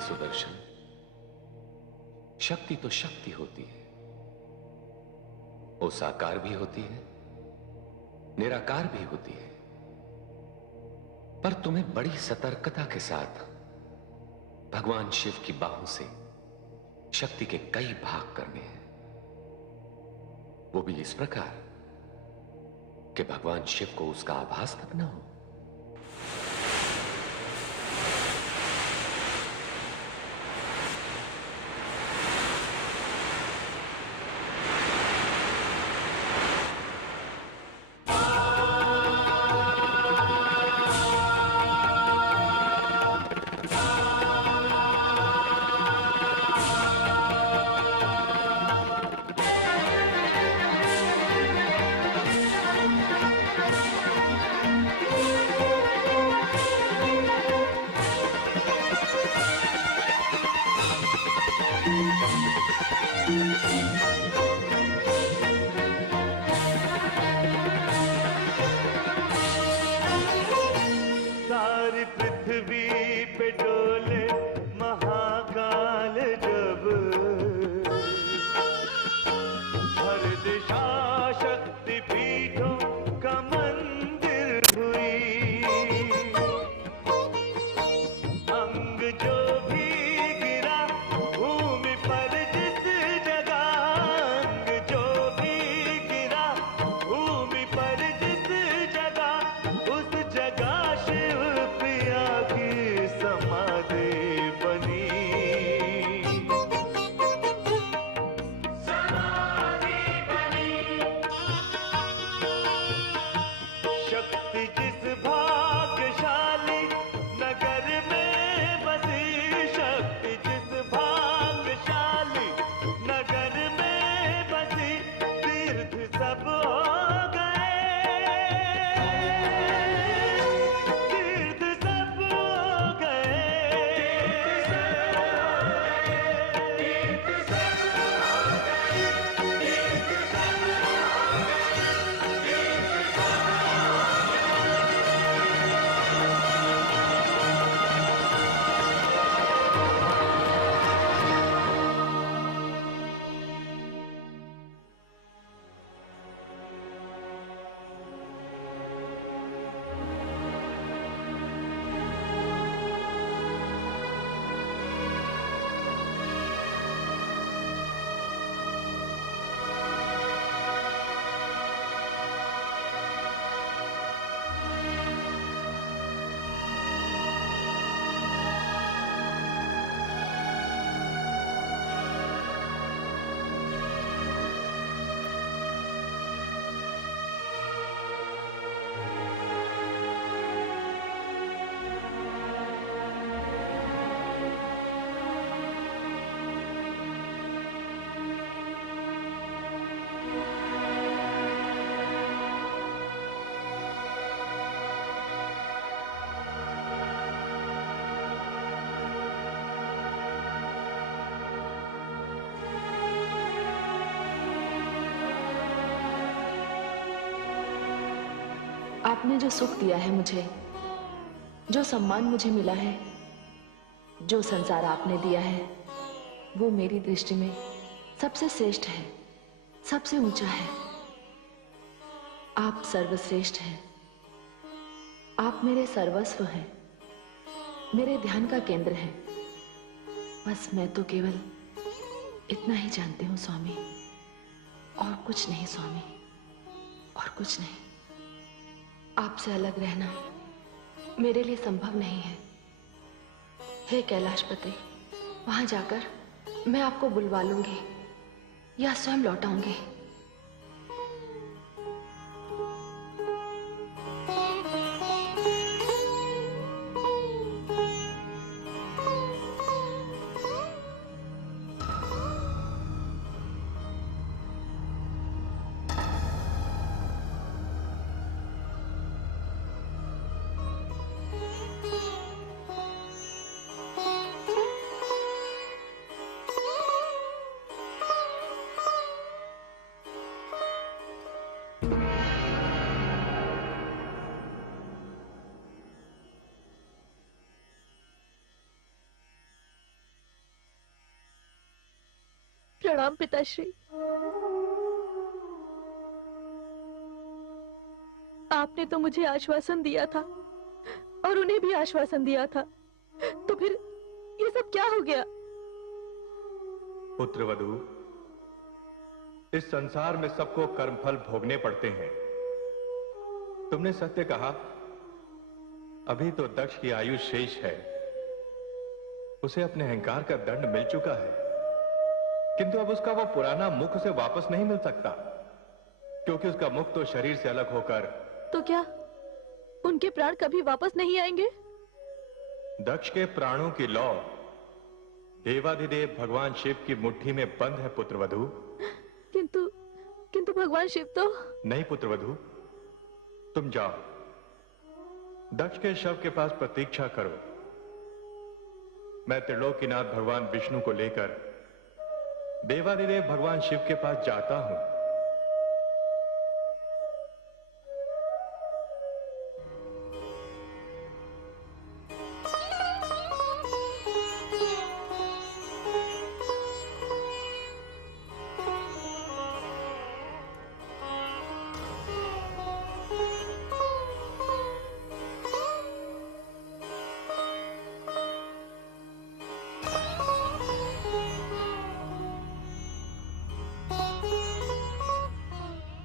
नहीं सुदर्शन, शक्ति तो शक्ति होती है, वो साकार भी होती है, निराकार भी होती है। पर तुम्हें बड़ी सतर्कता के साथ भगवान शिव की बाहों से शक्ति के कई भाग करने हैं, वो भी इस प्रकार कि भगवान शिव को उसका आभास तक न हो। आपने जो सुख दिया है मुझे, जो सम्मान मुझे मिला है, जो संसार आपने दिया है, वो मेरी दृष्टि में सबसे श्रेष्ठ है, सबसे ऊंचा है। आप सर्वश्रेष्ठ हैं। आप मेरे सर्वस्व हैं, मेरे ध्यान का केंद्र हैं। बस मैं तो केवल इतना ही जानती हूँ स्वामी, और कुछ नहीं स्वामी, और कुछ नहीं। आपसे अलग रहना मेरे लिए संभव नहीं है। हे कैलाशपति, वहां जाकर मैं आपको बुलवा लूंगी या स्वयं लौट आऊंगी। प्रणाम पिताश्री। आपने तो मुझे आश्वासन दिया था और उन्हें भी आश्वासन दिया था, तो फिर ये सब क्या हो गया? पुत्रवधू, इस संसार में सबको कर्मफल भोगने पड़ते हैं। तुमने सत्य कहा। अभी तो दक्ष की आयु शेष है, उसे अपने अहंकार का दंड मिल चुका है, किंतु अब उसका वो पुराना मुख उसे वापस नहीं मिल सकता, क्योंकि उसका मुख तो शरीर से अलग होकर। तो क्या उनके प्राण कभी वापस नहीं आएंगे? दक्ष के प्राणों की लौ देवाधिदेव भगवान शिव की मुट्ठी में बंद है पुत्रवधू। किंतु किंतु भगवान शिव तो। नहीं पुत्रवधू, तुम जाओ, दक्ष के शव के पास प्रतीक्षा करो। मैं त्रिलोकीनाथ भगवान विष्णु को लेकर देवाधिदेव भगवान शिव के पास जाता हूं।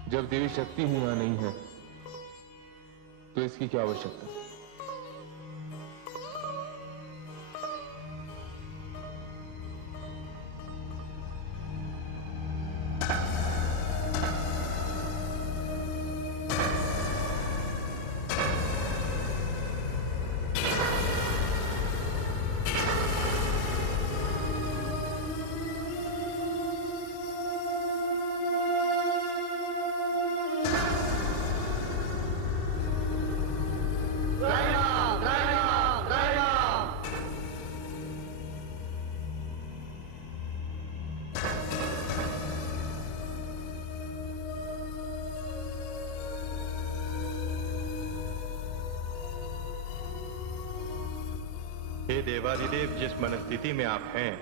जब देवी शक्ति ही यहां नहीं है तो इसकी क्या आवश्यकता? हे देवाधिदेव, जिस मनस्थिति में आप हैं,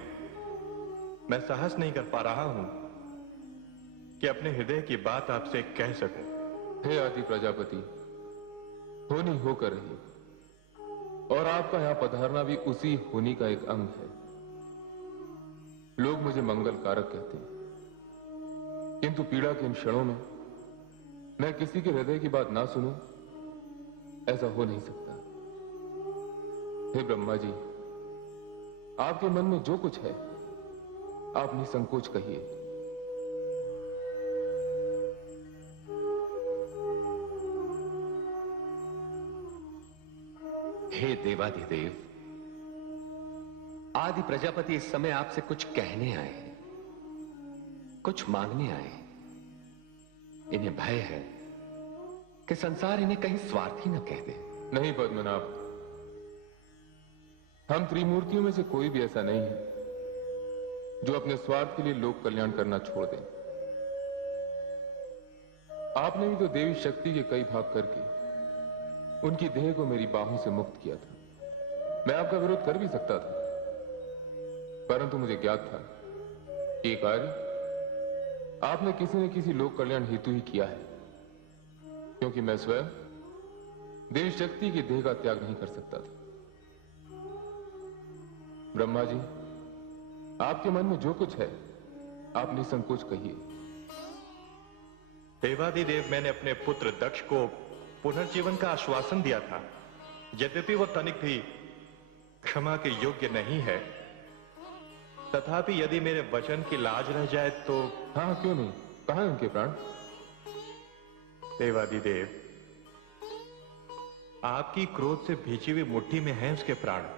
मैं साहस नहीं कर पा रहा हूं कि अपने हृदय की बात आपसे कह सकूं। हे आदि प्रजापति, होनी होकर रही, और आपका यहां पधारना भी उसी होनी का एक अंग है। लोग मुझे मंगल कारक कहते हैं, किंतु पीड़ा के इन क्षणों में मैं किसी के हृदय की बात ना सुनूं, ऐसा हो नहीं सकता। हे ब्रह्मा जी, आपके मन में जो कुछ है आप निसंकोच कहिए। हे देवाधिदेव, आदि प्रजापति इस समय आपसे कुछ कहने आए हैं, कुछ मांगने आए हैं। इन्हें भय है कि संसार इन्हें कहीं स्वार्थी न कह दे। नहीं पद्मनाभ, हम त्रिमूर्तियों में से कोई भी ऐसा नहीं है जो अपने स्वार्थ के लिए लोक कल्याण करना छोड़ दे। आपने भी तो देवी शक्ति के कई भाग करके उनकी देह को मेरी बाहों से मुक्त किया था। मैं आपका विरोध कर भी सकता था, परंतु मुझे ज्ञात था कि ये कार्य आपने किसी न किसी लोक कल्याण हेतु ही किया है, क्योंकि मैं स्वयं देवी शक्ति की देह का त्याग नहीं कर सकता था। ब्रह्मा जी, आपके मन में जो कुछ है आप निसंकोच कहिए। देवाधिदेव, मैंने अपने पुत्र दक्ष को पुनर्जीवन का आश्वासन दिया था। यद्यपि वो तनिक भी क्षमा के योग्य नहीं है, तथापि यदि मेरे वचन की लाज रह जाए तो। हाँ, क्यों नहीं, कहां है उनके प्राण? देवाधिदेव, आपकी क्रोध से भींची हुई मुट्ठी में है उसके प्राण।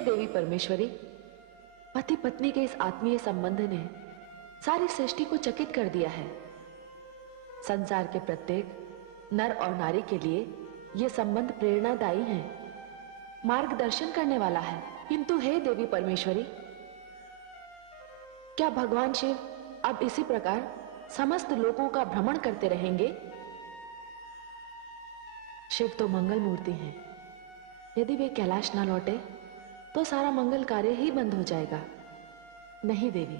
देवी परमेश्वरी, पति पत्नी के इस आत्मीय संबंध ने सारी सृष्टि को चकित कर दिया है। संसार के प्रत्येक नर और नारी के लिए यह संबंध प्रेरणादायी है, मार्गदर्शन करने वाला है। किंतु हे देवी परमेश्वरी, क्या भगवान शिव अब इसी प्रकार समस्त लोकों का भ्रमण करते रहेंगे? शिव तो मंगल मूर्ति हैं। यदि वे कैलाश ना लौटे तो सारा मंगल कार्य ही बंद हो जाएगा। नहीं देवी,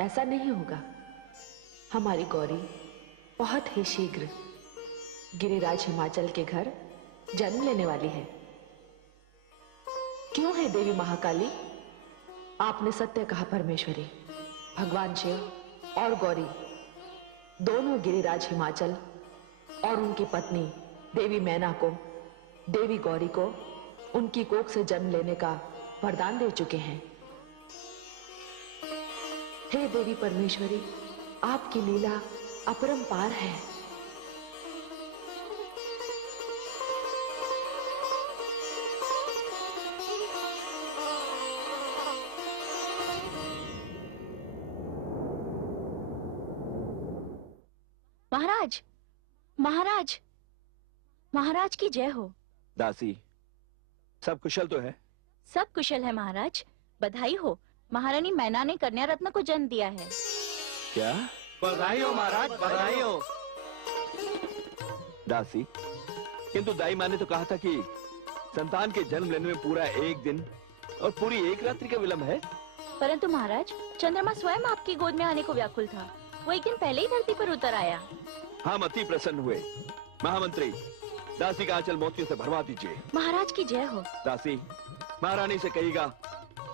ऐसा नहीं होगा। हमारी गौरी बहुत ही शीघ्र गिरिराज हिमाचल के घर जन्म लेने वाली है। क्यों है देवी महाकाली? आपने सत्य कहा परमेश्वरी। भगवान शिव और गौरी दोनों गिरिराज हिमाचल और उनकी पत्नी देवी मैना को, देवी गौरी को उनकी कोख से जन्म लेने का वरदान दे चुके हैं। हे देवी परमेश्वरी, आपकी लीला अपरंपार है। महाराज, महाराज, महाराज की जय हो। दासी, सब कुशल तो है? सब कुशल है महाराज, बधाई हो। महारानी मैना ने कन्या रत्न को जन्म दिया है। क्या? बधाई हो महाराज, बधाई हो। दासी, किंतु दाई माँ ने तो कहा था कि संतान के जन्म लेने में पूरा एक दिन और पूरी एक रात्रि का विलंब है। परंतु महाराज, चंद्रमा स्वयं आपकी गोद में आने को व्याकुल था। वो एक दिन पहले ही धरती पर उतर आया। हम अति प्रसन्न हुए। महामंत्री, दासी का आंचल मोतियों से भरवा दीजिए। महाराज की जय हो। दासी, महारानी से कहिएगा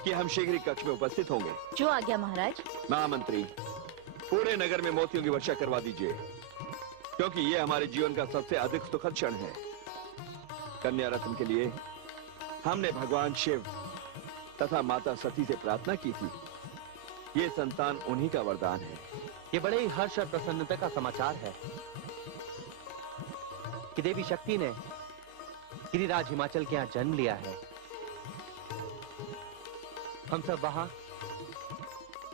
कि हम शीघ्र ही कक्ष में उपस्थित होंगे। जो आज्ञा महाराज। महामंत्री, पूरे नगर में मोतियों की वर्षा करवा दीजिए, क्योंकि ये हमारे जीवन का सबसे अधिक सुखद क्षण है। कन्या रत्न के लिए हमने भगवान शिव तथा माता सती से प्रार्थना की थी। ये संतान उन्हीं का वरदान है। ये बड़े ही हर्ष और प्रसन्नता का समाचार है कि देवी शक्ति ने गिरिराज हिमाचल के यहाँ जन्म लिया है। हम सब वहां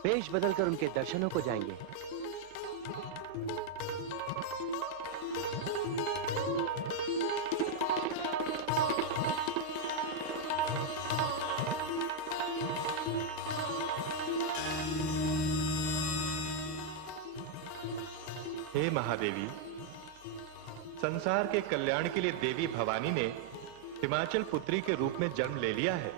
वेश बदलकर उनके दर्शनों को जाएंगे। हे महादेवी, संसार के कल्याण के लिए देवी भवानी ने हिमाचल पुत्री के रूप में जन्म ले लिया है।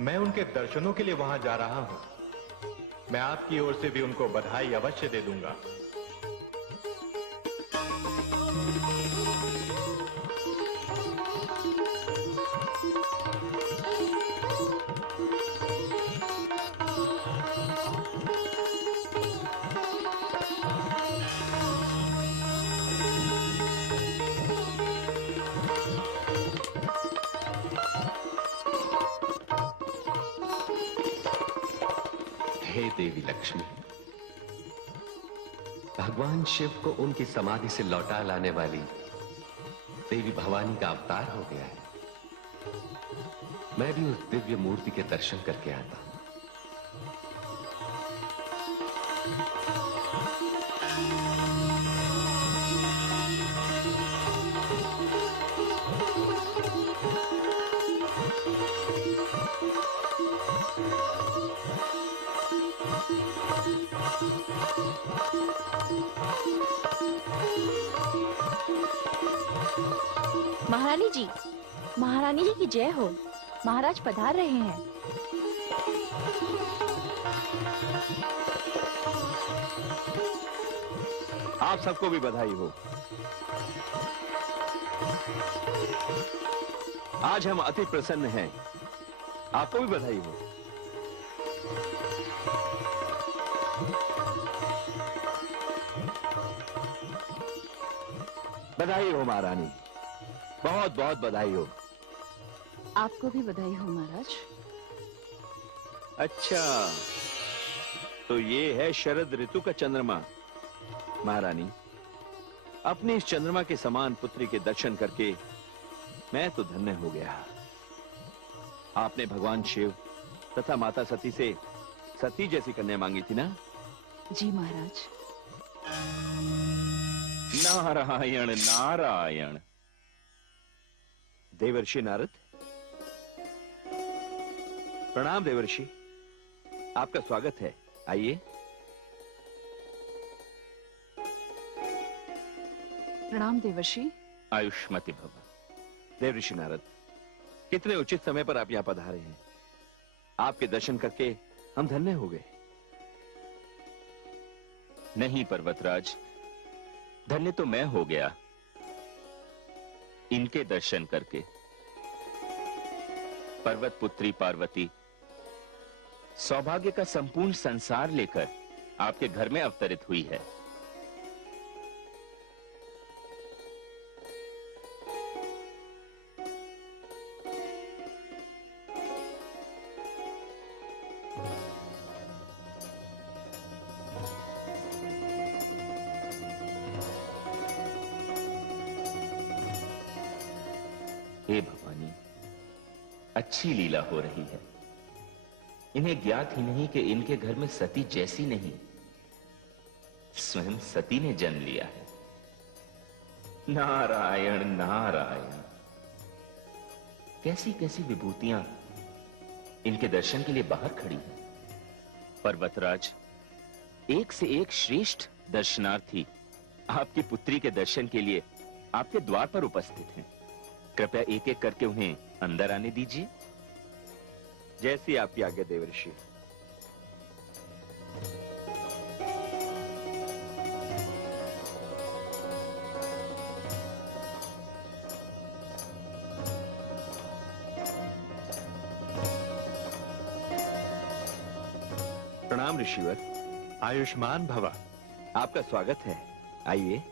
मैं उनके दर्शनों के लिए वहां जा रहा हूं। मैं आपकी ओर से भी उनको बधाई अवश्य दे दूंगा। हे देवी लक्ष्मी, भगवान शिव को उनकी समाधि से लौटा लाने वाली देवी भवानी का अवतार हो गया है। मैं भी उस दिव्य मूर्ति के दर्शन करके आता हूं। महारानी जी, महारानी जी की जय हो। महाराज पधार रहे हैं। आप सबको भी बधाई हो। आज हम अति प्रसन्न हैं। आपको भी बधाई हो। बधाई हो महारानी, बहुत बहुत बधाई हो। आपको भी बधाई हो महाराज। अच्छा, तो ये है शरद ऋतु का चंद्रमा। महारानी, अपनी इस चंद्रमा के समान पुत्री के दर्शन करके मैं तो धन्य हो गया। आपने भगवान शिव तथा माता सती से सती जैसी कन्या मांगी थी ना? जी महाराज। नारायण नारायण। देवर्षि नारद, प्रणाम देवर्षि, आपका स्वागत है, आइए। प्रणाम देवर्षि। आयुष्मति भव। देवर्षि नारद, कितने उचित समय पर आप यहां पधारे हैं। आपके दर्शन करके हम धन्य हो गए। नहीं पर्वतराज, धन्य तो मैं हो गया इनके दर्शन करके। पर्वत पुत्री पार्वती सौभाग्य का संपूर्ण संसार लेकर आपके घर में अवतरित हुई है। हे भवानी, अच्छी लीला हो रही है। इन्हें ज्ञात ही नहीं कि इनके घर में सती जैसी नहीं, स्वयं सती ने जन्म लिया है। नारायण नारायण। कैसी कैसी विभूतियां इनके दर्शन के लिए बाहर खड़ी हैं। पर्वतराज, एक से एक श्रेष्ठ दर्शनार्थी आपकी पुत्री के दर्शन के लिए आपके द्वार पर उपस्थित हैं। कृपया एक एक करके उन्हें अंदर आने दीजिए। जैसी आपकी आज्ञा देवर्षि। प्रणाम ऋषिवर। आयुष्मान भवा। आपका स्वागत है, आइए।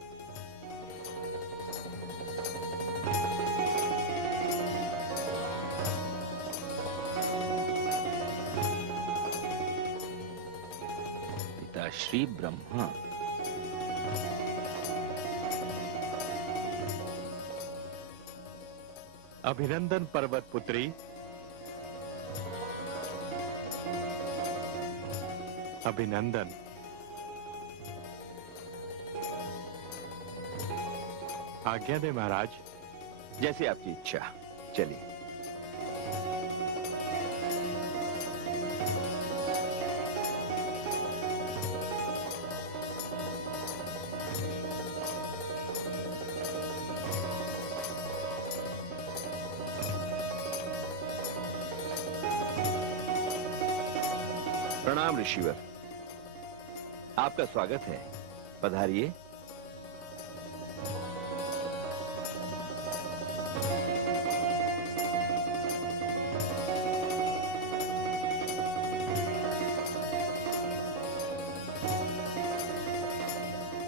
श्री ब्रह्मा। अभिनंदन पर्वत पुत्री। अभिनंदन। आज्ञा दे महाराज। जैसे आपकी इच्छा, चलिए। प्रणाम ऋषिवर, आपका स्वागत है, पधारिए।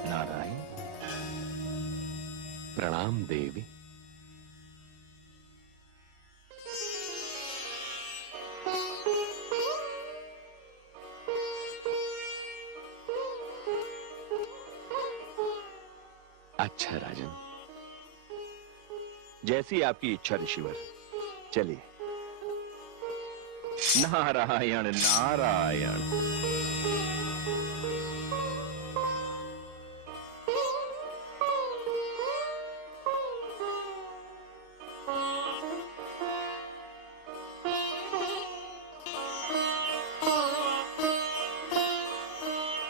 नारायण। प्रणाम देवी। अच्छा राजन। जैसी आपकी इच्छा ऋषिवर, चलिए। नारायण नारायण।